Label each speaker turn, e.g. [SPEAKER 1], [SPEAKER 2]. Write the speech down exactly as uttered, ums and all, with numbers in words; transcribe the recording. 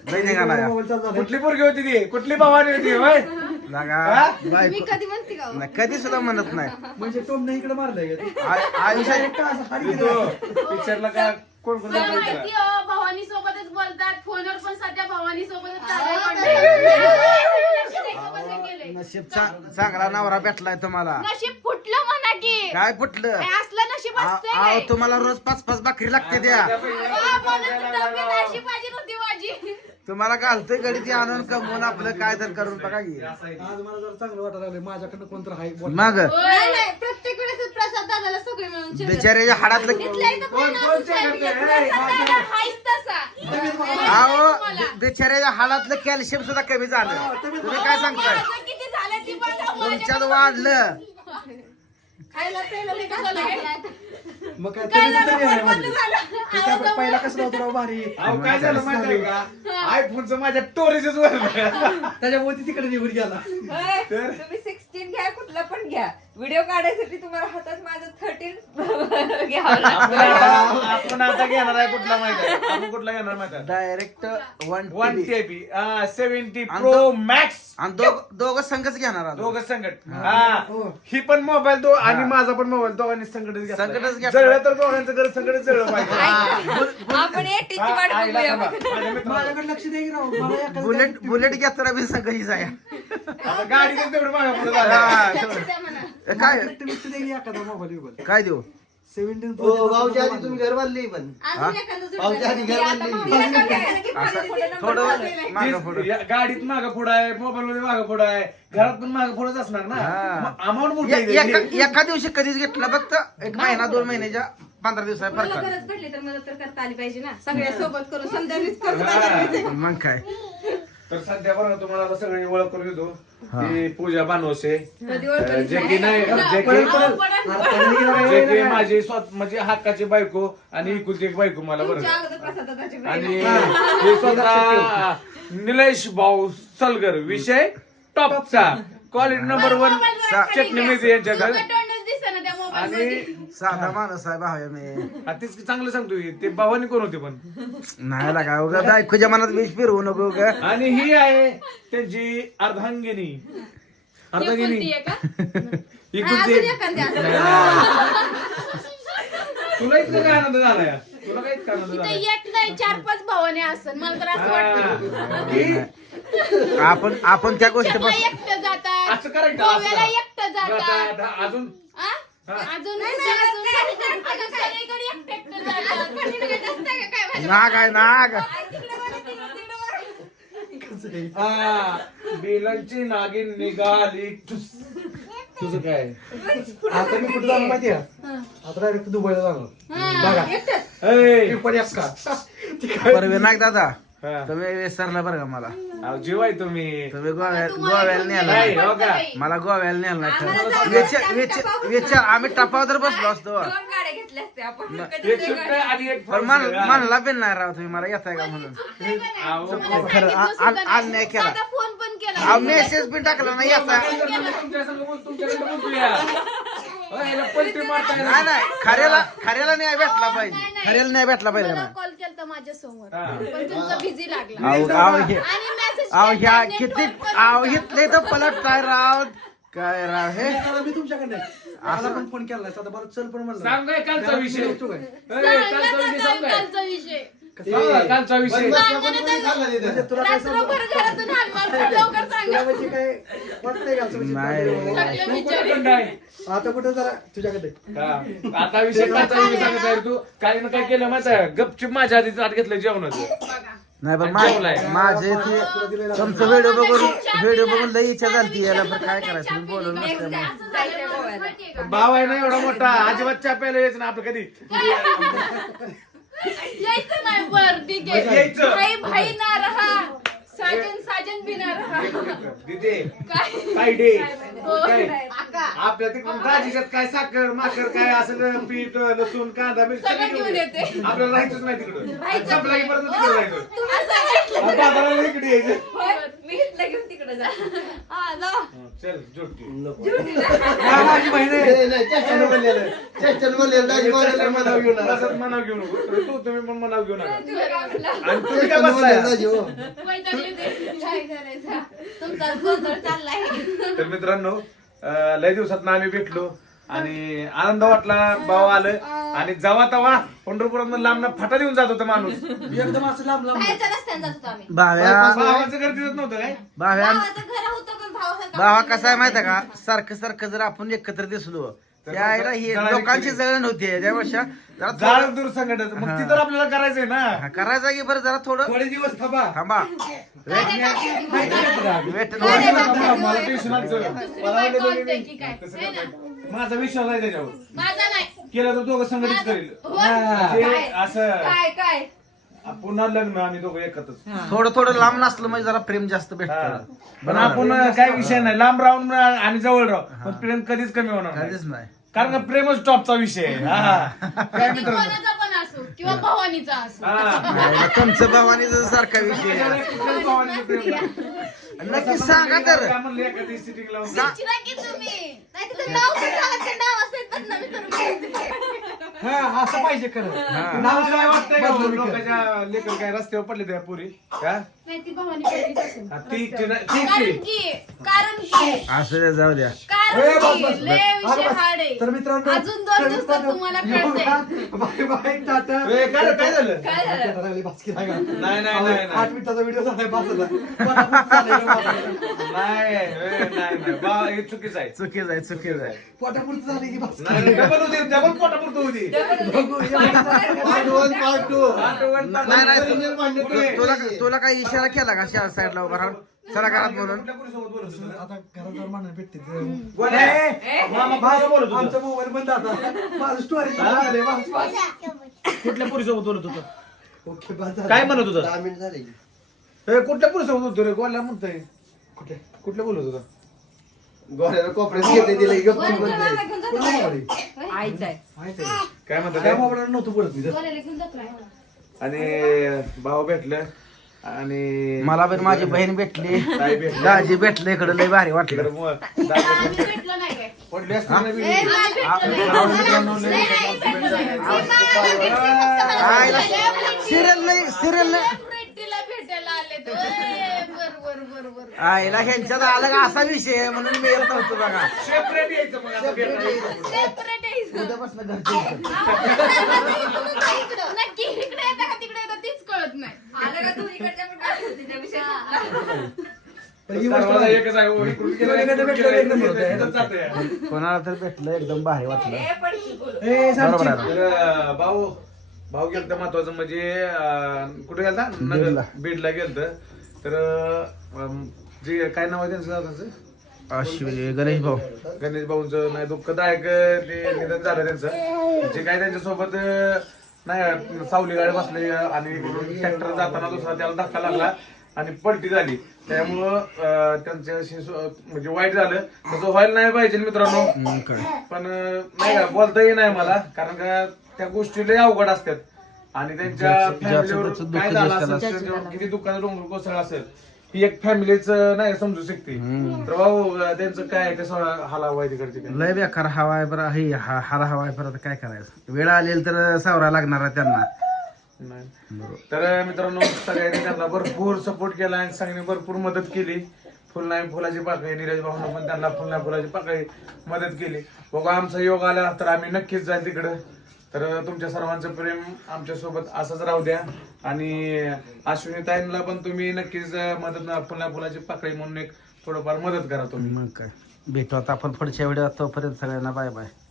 [SPEAKER 1] लय निघाला
[SPEAKER 2] कुठली पोरगी होती ती कुठली भवानी होती होय
[SPEAKER 1] लागा
[SPEAKER 3] मी
[SPEAKER 1] बायको
[SPEAKER 3] कधी म्हणते का हो?
[SPEAKER 1] नाही, कधी सुद्धा म्हणत नाही
[SPEAKER 4] म्हणजे टोम नाही इकडे मारलंय
[SPEAKER 1] आ- आयुष्यात
[SPEAKER 2] पिक्चरला का कोण कोण
[SPEAKER 5] मला
[SPEAKER 2] जायचं?
[SPEAKER 5] माहिती हो, भवानी सोबतच बोलतात फोनवर पण सध्या भवानी सोबतच चाललंय
[SPEAKER 1] नशीब चा- चांगला नवरा भेटलाय तुम्हाला
[SPEAKER 5] नशीब फुटलं म्हणा की
[SPEAKER 1] काय फुटलं
[SPEAKER 5] काय असलं नशीब असते
[SPEAKER 1] आ- आहो, तुम्हाला रोज पाच पाच भाकरी लागते द्या
[SPEAKER 5] अशी पाहिजे नव्हती माझी
[SPEAKER 1] तुम्हाला घालतोय गडी ती आणून कमवून आपलं काय तर करून बघा की
[SPEAKER 4] आज मला जरा चांगलं वाटायला लागलं माझ्याकडनं कोणतर हाय बोल
[SPEAKER 1] मग
[SPEAKER 3] नाही नाही प्रत्येक वेळेस प्रसाद दादाला सगळे मिळून जेवतात.
[SPEAKER 1] बिचाऱ्याच्या हाडातलं
[SPEAKER 3] इथल्या इथं
[SPEAKER 2] कोण-
[SPEAKER 3] पण
[SPEAKER 2] कोण
[SPEAKER 3] असंच आहे.
[SPEAKER 2] करतंय?
[SPEAKER 3] प्रसाद दादा हायच तसा.
[SPEAKER 1] अहो बि- बिचाऱ्याच्या हाडातलं कॅल्शियम सुद्धा कमी झालं तुम्ही काय सांगताय
[SPEAKER 5] माझं किती झालं ती बघा
[SPEAKER 1] तुमच्यात वाढलं
[SPEAKER 3] खायला प्यायला लई घालायला.
[SPEAKER 4] मग काय तरी तरी आहे माझी. ते काय पहिला कसं नव्हतं राव भारी
[SPEAKER 2] अहो काय झालं माहितीये का आयफोनचं माझ्या स्टोरेजच वर
[SPEAKER 4] त्याच्यामुळे ती तिकडे निघून गेला
[SPEAKER 6] होय, तुम्ही सिक्स्टीन घ्या कुठला पण घ्या व्हिडिओ काढायसाठी तुम्हाला हातात माझं थर्टीन घ्यावं लागतं.
[SPEAKER 2] आपण आता घेणार आहे कुठला माहिती आहे आपण कुठला घेणार माहिती आहे
[SPEAKER 1] direct one
[SPEAKER 2] one TB seventy
[SPEAKER 1] आणि
[SPEAKER 2] प्रो
[SPEAKER 1] तो-
[SPEAKER 2] मॅक्स
[SPEAKER 1] आणि दोघ दोघं संघच घेणार आहोत.
[SPEAKER 2] दोघं संकट हा ही पण मोबाईल दो आणि माझा पण मोबाईल दोघांनी संकटच
[SPEAKER 1] संकटच घेतलं.
[SPEAKER 2] जळलं तर दोघांचं घर संकटच जळलं पाहिजे
[SPEAKER 6] आपण एटीची
[SPEAKER 2] हा,
[SPEAKER 6] वाट
[SPEAKER 2] आईला
[SPEAKER 6] बघूया.
[SPEAKER 2] थांबा. माझ्या मित्राला.
[SPEAKER 4] माझ्याकडे लक्ष दे की राव मला एखादं
[SPEAKER 1] बुलेट बुलेट घेताना बी संघच आहे
[SPEAKER 2] आता गाडी घेऊन तेवढं मागं पुढं झालं.
[SPEAKER 1] हा,
[SPEAKER 3] द्या म्हणा.
[SPEAKER 1] काय
[SPEAKER 4] लक्ष दे की एखादा मोबाईल बिबाईल
[SPEAKER 1] काय देऊ
[SPEAKER 4] सेव्हन्टीन
[SPEAKER 7] भाऊच्या आधी तुम्ही घर बांधली पण
[SPEAKER 3] अजून एखादं जुळलं
[SPEAKER 7] भाऊच्या आधी घर
[SPEAKER 6] आता
[SPEAKER 7] बांधली
[SPEAKER 6] मम्मीला काय करायचं की माझं
[SPEAKER 1] असं
[SPEAKER 6] पुढे number
[SPEAKER 1] थोडं
[SPEAKER 6] टाकलेला
[SPEAKER 1] मागं पुढं
[SPEAKER 2] तीच- या गाडीत मागं पुढं आहे मोबाईल मध्ये मागं पुढं आहे घरात पण मागं पुढंच असणार ना
[SPEAKER 1] हा.
[SPEAKER 2] अमाऊंट मोठी
[SPEAKER 1] ए-
[SPEAKER 2] आहे
[SPEAKER 1] एका
[SPEAKER 2] त्याची.
[SPEAKER 1] एका दिवशी कधीच घेतलं फक्त एक महिना दोन महिन्याच्या पंधरा दिवसा
[SPEAKER 3] मला
[SPEAKER 1] फरक
[SPEAKER 3] गरज पडली तर मदत तर करता आली पाहिजे ना सगळ्या सोबत करून समजा मीच करतो दादा.
[SPEAKER 1] मग काय
[SPEAKER 2] तर सध्या बरं तुम्हाला आता सगळी ओळख करून देतो
[SPEAKER 1] हा.
[SPEAKER 2] ती पूजा बानवसे
[SPEAKER 3] कधी ओळखली
[SPEAKER 2] जे की नाही जे की जे की माझी स्वत म्हणजे हक्काची बायको आणि इकुलती एक बायको मला बरं
[SPEAKER 3] तुमच्या अगोदर प्रसाद दादाची बहीण.
[SPEAKER 2] आणि हे स्वतः निलेश भाऊ सलगर विषय टॉपचा क्वालिटी नंबर वन चटणी मिळते यांच्याकडे
[SPEAKER 5] तोंडच दिसेना त्या मोबाईल
[SPEAKER 2] आणि
[SPEAKER 1] साधा माणूस आहे भाऊ मी
[SPEAKER 2] हा, तेच चांगलं सांगतोय ते भावानी कोण होते पण
[SPEAKER 1] नाही लागा उगा बायकोच्या मनात बीज फिरवू नको उगा
[SPEAKER 2] आणि ही आहे त्यांची अर्धांगिनी अर्धांगिनी
[SPEAKER 5] आहे का
[SPEAKER 2] इकुलती
[SPEAKER 3] अजून
[SPEAKER 2] एक.
[SPEAKER 3] एखादी असं.
[SPEAKER 2] तुला इतकं काय आनंद झाला या तुला काय इतका आनंद
[SPEAKER 5] इथे
[SPEAKER 2] झाला
[SPEAKER 5] एक नाही चार पाच भावाने असं मला तर असं वाटतं
[SPEAKER 2] हा. की
[SPEAKER 1] आपण आपण त्या गोष्टी
[SPEAKER 5] चक्रा
[SPEAKER 1] बस
[SPEAKER 5] एकटं जातात
[SPEAKER 2] असं करायचं, असं
[SPEAKER 5] गोव्याला
[SPEAKER 2] करा.
[SPEAKER 5] एकटं जातात
[SPEAKER 2] आता अजून
[SPEAKER 5] आ? अजून अजून अजून सगळीकडे एकटं एकटं जातात
[SPEAKER 1] नाग आहे नाग
[SPEAKER 2] हा, बिलांची नागिन निघाली तुस. तुझं काय
[SPEAKER 4] आता मी कुठे जाणार माहिती आहे आता डायरेक्ट दुबईला जाणार बघा
[SPEAKER 2] ऐ,
[SPEAKER 4] पण एक का
[SPEAKER 1] परवे नाग दादा
[SPEAKER 2] हा.
[SPEAKER 1] तुम्ही विसरला बरं का मला
[SPEAKER 2] अहो, जीव आहे तुम्ही
[SPEAKER 1] तुम्ही गोव्या गोव्याला नेला
[SPEAKER 2] नाही, हो का?
[SPEAKER 1] मला गोव्याला नेला नाही
[SPEAKER 3] आम्हाला
[SPEAKER 1] खरं.
[SPEAKER 3] जाऊ
[SPEAKER 1] विचार
[SPEAKER 3] द्या,
[SPEAKER 1] विचार
[SPEAKER 3] टपावर
[SPEAKER 1] विचार आम्ही टपावर तर बसलो असतो
[SPEAKER 6] दोन गाड्या घेतल्या असत्या आपण कधी
[SPEAKER 2] एक
[SPEAKER 6] ते
[SPEAKER 2] सुट्ट
[SPEAKER 6] गाड्या-
[SPEAKER 2] आणि एक
[SPEAKER 1] पण मन म्हणला पण नाही राव तुम्ही मला येताय का म्हणून
[SPEAKER 2] अहो,
[SPEAKER 1] खरं आ- आ- अन्याय केला
[SPEAKER 5] फोन पण केला
[SPEAKER 1] अहो मेसेज पण टाकला नाही येता
[SPEAKER 2] तुमच्या संग बोल- तुमच्याकडे बोलतोया. अहो, याला पलटी मारताय ना.
[SPEAKER 1] नाही नाही खऱ्याला खऱ्याला न्याय भेटला पाहिजे खऱ्याला न्याय भेटला पाहिजे
[SPEAKER 5] मला
[SPEAKER 1] ना
[SPEAKER 5] कॉल केलता माझ्या समोर
[SPEAKER 2] हा.
[SPEAKER 5] पण तुमचा बिझी लागला
[SPEAKER 1] अहो अहो हे
[SPEAKER 5] आणि मेसेज
[SPEAKER 1] अहो ह्या किती अहो इथले तर पलट काय राव काय राव हे
[SPEAKER 4] आता मी तुमच्याकडे मला पण फोन केला आता बरं चल पण म्हणलं
[SPEAKER 2] सांग काय कालचा विषय
[SPEAKER 4] येतो काय?
[SPEAKER 2] ऐ, कालचा विषय सांग काय
[SPEAKER 5] कालचा विषय
[SPEAKER 2] सांगा, कालचा विषय
[SPEAKER 4] म्हणजे तुला काय समजलं?
[SPEAKER 5] रात्रभर घरातून हाल मारतात लवकर
[SPEAKER 4] तुला
[SPEAKER 5] सांगा
[SPEAKER 4] म्हणजे काय वाटतंय का असं म्हणजे
[SPEAKER 1] नाही.
[SPEAKER 5] टाकलं बिचारी.
[SPEAKER 2] पण काय?
[SPEAKER 4] आता कुठं जरा तुझ्याकडे
[SPEAKER 2] हा. आता विषय कालचा विषय सांगत आहे तू काही ना काय केलं माहिती आहे गपचूप माझ्या आधी ताट घेतलं जेवणाचं
[SPEAKER 1] नाही पण
[SPEAKER 2] जेवलाय.
[SPEAKER 1] मा- माझे ते तुमचं व्हिडिओ बघून व्हिडिओ बघून लई इच्छा झाली याला पण काय करायचं मी बोलून नसतं मग.
[SPEAKER 5] असं झालं मला माहितीये का?
[SPEAKER 2] भाव आहे ना एवढा मोठा अजिबात चहा प्यायला यायचं ना आपलं कधी
[SPEAKER 5] यायचं नाही बर ठीक आहे
[SPEAKER 2] यायचं.
[SPEAKER 5] भाई भाई ना रहा साजन साजन भी ना रहा
[SPEAKER 2] दिदे
[SPEAKER 5] काय
[SPEAKER 2] काय डे
[SPEAKER 5] हो.
[SPEAKER 2] काय
[SPEAKER 5] आका
[SPEAKER 2] आपल्या तिकडून भाजीच्यात काय साखर माखर काय असं पीठ लसूण कांदा मिरची
[SPEAKER 5] सगळं घेऊन येते.
[SPEAKER 2] आपल्याला राहायचंच नाही तिकडं
[SPEAKER 5] राहायचंच
[SPEAKER 2] संपला की परत तिकडे राहायचं
[SPEAKER 5] असं
[SPEAKER 2] आणि बाजाराला इकडे यायचं
[SPEAKER 6] होय, मी इथलं घेऊन तिकडे जा
[SPEAKER 5] हा, जाऊ.
[SPEAKER 2] चल. चल जोडती
[SPEAKER 4] हा, माझी बहीण आहे.
[SPEAKER 7] नाही, नाही, चेष्टानं बोललेलं. चेष्टानं बोललेलं. दाजी बोलायला मनाव घेऊन आला.
[SPEAKER 2] तसंच मनाव घेऊ नको तू तुम्ही पण मनाव घेऊ नका
[SPEAKER 6] तुला काय म्हणलं?
[SPEAKER 2] आणि तुम्ही काय
[SPEAKER 7] चेष्टानं
[SPEAKER 2] बसलाय
[SPEAKER 7] बोललेलं दाजी, हो.
[SPEAKER 5] वैतागले ते.
[SPEAKER 3] काय करायचं तुमचा गोंधळ चाललाय
[SPEAKER 2] तर मित्रांनो अं, लय दिवसात आम्ही भेटलो आणि आनंद वाटला भाऊ आलं आणि जेव्हा तेव्हा पंढरपुरात लांब फाटा देऊन जात होता माणूस
[SPEAKER 4] एकदम असं लांब लांब
[SPEAKER 3] बाहेरच्या रस्त्याने जात होतो आम्ही
[SPEAKER 1] भाव्या
[SPEAKER 2] भावाचं घर दिसत नव्हतं काय
[SPEAKER 1] भाव्या
[SPEAKER 3] भावाचं घर होतं पण भावासारखं
[SPEAKER 1] भावा कसा आहे माहिती आहे का सारखं सारखं जर आपण एकत्र दिसलो त्या आईला ही लोकांची जळण होते त्यापेक्षा जरा
[SPEAKER 2] जाळ
[SPEAKER 1] थोडं-
[SPEAKER 2] दूर संकट मग ती तर आपल्याला करायचंय ना
[SPEAKER 1] हा, करायचं की बरं जरा थोडं
[SPEAKER 4] थोडे दिवस थांबा.
[SPEAKER 1] थांबा
[SPEAKER 4] माहिती आहे का?
[SPEAKER 1] वेट
[SPEAKER 2] मला टेन्शन आलं.
[SPEAKER 5] दुसरं काय कळतंय की काय है ना?
[SPEAKER 2] माझा विश्वास आहे त्याच्यावर
[SPEAKER 5] माझा नाही
[SPEAKER 2] केलं तर दोघं संघटित करेल
[SPEAKER 5] हो.
[SPEAKER 2] ते
[SPEAKER 6] काय?
[SPEAKER 2] असं
[SPEAKER 6] काय काय
[SPEAKER 2] पुन्हा लग्न आणि दोघं एकत्रच
[SPEAKER 1] थोडं थोडं लांब नसलं म्हणजे जरा प्रेम जास्त
[SPEAKER 2] हा.
[SPEAKER 1] भेटत
[SPEAKER 2] पण आपण काय विषय नाही लांब राहून आणि जवळ राहू पण प्रेम कधीच कमी होणार नाही
[SPEAKER 1] कधीच नाही
[SPEAKER 2] कारण का प्रेमच टॉपचा विषय आहे. हा. काय
[SPEAKER 5] ती
[SPEAKER 2] मित्रांनो
[SPEAKER 5] कोणाचा पण असो किंवा भवानीचा असो
[SPEAKER 2] हा.
[SPEAKER 1] नाही, तुमचं भावानीचा सारखा विषय आहे.
[SPEAKER 2] कुठल्याच भावाने प्रेम नाही.
[SPEAKER 1] नक्की सांगा तर
[SPEAKER 2] काय म्हणलं एखादी सिटिंग लावून
[SPEAKER 3] चिरा की तुम्ही नाही तिचं नाव सुद्धा ते नाव असेल तर नवीन करून
[SPEAKER 4] हा, असं पाहिजे खरं.
[SPEAKER 2] नाव काय वाटतंय का
[SPEAKER 4] बदलू मी खरं.
[SPEAKER 2] लोकांच्या लेकर काय रस्त्यावर पडले त्या पुरी का
[SPEAKER 5] नाही ती भवानी पहिलीच असेल
[SPEAKER 2] हा, ती ती- ती-
[SPEAKER 5] कारण
[SPEAKER 2] ती.
[SPEAKER 5] की कारण की
[SPEAKER 1] असं द्या, जाऊ द्या
[SPEAKER 5] कारण
[SPEAKER 4] ए, बस,
[SPEAKER 5] की
[SPEAKER 4] बस,
[SPEAKER 5] लय
[SPEAKER 4] बस.
[SPEAKER 5] विषय
[SPEAKER 4] बस.
[SPEAKER 5] हार्ड आहे
[SPEAKER 4] तर मित्रांनो
[SPEAKER 5] अजून दोन दिवसात तुम्हाला कळतंय.
[SPEAKER 4] Bye bye Tata.
[SPEAKER 2] ए, काय काय झालं
[SPEAKER 6] काय झालं
[SPEAKER 4] टाटा लागली, बासकी लागा.
[SPEAKER 2] नाही, नाही, नाही, नाही.
[SPEAKER 4] आठ मिनिटाचा व्हिडिओ झालाय बाजूला. पोटात चाललंय माझं.
[SPEAKER 2] नाही ए, नाही नाही बा हे चुकीचं आहे
[SPEAKER 1] चुकीच आहे चुकीच आहे
[SPEAKER 4] पोटापुरतं झाली की बासकी.
[SPEAKER 2] नाही डबल होती डबल पोटापुरतं होती
[SPEAKER 4] बघू, या
[SPEAKER 7] Part one, part two.
[SPEAKER 2] आठवण तास-
[SPEAKER 1] नाही नाही
[SPEAKER 7] Original भांडण
[SPEAKER 1] तु- तुला
[SPEAKER 7] पाहिजे.
[SPEAKER 1] तुला काही इशारा केला का शहर साईडला उभा राहून चला घरात म्हणून
[SPEAKER 2] कुठल्या पोरीसोबत बोलत होता?
[SPEAKER 4] आता घरात जाऊन मांडण भेटते.
[SPEAKER 2] बोला. मामा भाऊ बोलत होता.
[SPEAKER 4] आमचा मोबाईल बंद आता. माझं स्टोरी
[SPEAKER 2] कुठल्या पोरीसोबत बोलत होता
[SPEAKER 4] ओके बस झालं.
[SPEAKER 2] काय म्हणत होता
[SPEAKER 7] दहा मिनिट झाले की.
[SPEAKER 2] ए, कुठल्या पोरीसोबत होतो रे गोल्या म्हणतोय
[SPEAKER 4] कुठे?
[SPEAKER 2] कुठल्या बोलत होता
[SPEAKER 7] गोळ्याला कोपऱ्यात घेते दिले की गप्पी
[SPEAKER 3] कोणाला
[SPEAKER 7] म्हणते.
[SPEAKER 3] घेऊन जातो
[SPEAKER 4] कुठला मोबाईल आहे?
[SPEAKER 6] आईच आहे
[SPEAKER 4] माहिती आहे.
[SPEAKER 2] काय म्हणतात
[SPEAKER 4] त्या
[SPEAKER 2] ते?
[SPEAKER 4] मोबाईलवर नव्हतं बोलत मी.
[SPEAKER 3] कोणाला घेऊन जातो
[SPEAKER 2] आणि भाऊ भेटलं आणि
[SPEAKER 1] मला पण माझी बहीण भेटली
[SPEAKER 2] ताई भेटली.
[SPEAKER 1] दाजी भेटले इकडे लय भारी वाटलं
[SPEAKER 2] इकडं मग दादा
[SPEAKER 5] आम्ही भेटलो नाही काय
[SPEAKER 2] पडली असती ना बी.
[SPEAKER 5] ए, नाही भेटलो नाही.
[SPEAKER 2] भाऊ मित्रांनो, लय-
[SPEAKER 5] नाही, नाही, भेटलो नाही.
[SPEAKER 1] आईला सिरियल नाही सिरियल नाही
[SPEAKER 5] सेलिब्रिटीला भेटायला आले तर ए, बर बर बर बर
[SPEAKER 1] आईला ह्यांच्यात आलं का असा विषय आहे म्हणून मी येत नव्हतो बघा
[SPEAKER 2] सेपरेट यायचं मग आता भेटायला.
[SPEAKER 5] सेपरेट आहे
[SPEAKER 1] उद्यापासून घरचे
[SPEAKER 5] नक्की इकडे येता का तिकडे येता तीच कळत नाही
[SPEAKER 6] आलं का तू इकडच्या पण काय होती त्या विषय
[SPEAKER 4] पण ही गोष्ट
[SPEAKER 2] दरवाजा
[SPEAKER 4] नाही.
[SPEAKER 2] एकच आहे, हो, इकडून गेलं,
[SPEAKER 4] इकडे
[SPEAKER 2] इकडून
[SPEAKER 4] भेटलं,
[SPEAKER 2] गेलं,
[SPEAKER 4] इकडे
[SPEAKER 2] इकडून
[SPEAKER 4] भेटलं.
[SPEAKER 2] गेलं, इथंच जातंय.
[SPEAKER 1] कोणाला तर भेटलं एकदम भारी वाटलं
[SPEAKER 6] ए पडशी बोल
[SPEAKER 4] ए,
[SPEAKER 1] बरोबर
[SPEAKER 4] सांगची.
[SPEAKER 1] आहे.
[SPEAKER 2] तर अं, भाऊ भाऊ गेलता महत्वाचं म्हणजे अं, कुठे गेलता नगर
[SPEAKER 1] बीडला.
[SPEAKER 2] बीडला गेलत तर अं, जे काय नाव आहे त्यांचं दादाचं
[SPEAKER 1] अश्विनी गणेश भाऊ
[SPEAKER 2] गणेश भाऊंचं नाही दुःखदायक ते निधन झालं त्यांचं जे काय त्यांच्यासोबत अं, नाही सावली गाडी बसली आणि ट्रॅक्टर जाताना दुसरा त्याला धक्का लागला आणि पलटी झाली त्यामुळं अं, त्यांच्याशी सो- म्हणजे वाईट झालं तसं व्हायला नाही पाहिजे मित्रांनो
[SPEAKER 1] मग काय
[SPEAKER 2] पण अं, नाही का बोलताही नाही मला कारण का त्या गोष्टी लय अवघड असतात आणि त्यांच्या
[SPEAKER 1] ज्याचं-
[SPEAKER 2] फॅमिलीवर
[SPEAKER 1] ज्याचं दुःख
[SPEAKER 2] काय झालं
[SPEAKER 1] ज्याचं
[SPEAKER 2] असेल
[SPEAKER 1] त्याला-
[SPEAKER 2] त्यांच्यावर किती दुःखाचं डोंगर कोसळ असेल ही एक फॅमिलीच नाही समजू शकते तर भाऊ अं, त्यांचं काय कसं हालावं आहे तिकडचे काय
[SPEAKER 1] लय बेकार हवा आहे बरं हे हा- हाला हवा आहे बरं आता काय करायचं वेळ आलेली तर सावरा लागणार आहे त्यांना
[SPEAKER 2] नाही. तर मित्रांनो सगळ्यांनी त्यांना भरपूर सपोर्ट केला आणि सगळ्यांनी भरपूर मदत केली फुल नाही फुलाची पाकळी नीरज भाऊनं पण त्यांना फुल नाही फुलाची पाकळी मदत केली बघा आमचा योग आला तर आम्ही नक्कीच जाईल तिकडं तर तुमच्या सर्वांचं प्रेम आमच्या सोबत असंच राहू द्या आणि अश्विनीताईंना पण तुम्ही नक्कीच मदत फुल नाही फुलाची पाकळी म्हणून एक थोडंफार मदत करा तुम्ही
[SPEAKER 1] मग काय भेटू आता आपण पुढच्या वेळेला तोपर्यंत सगळ्यांना बाय बाय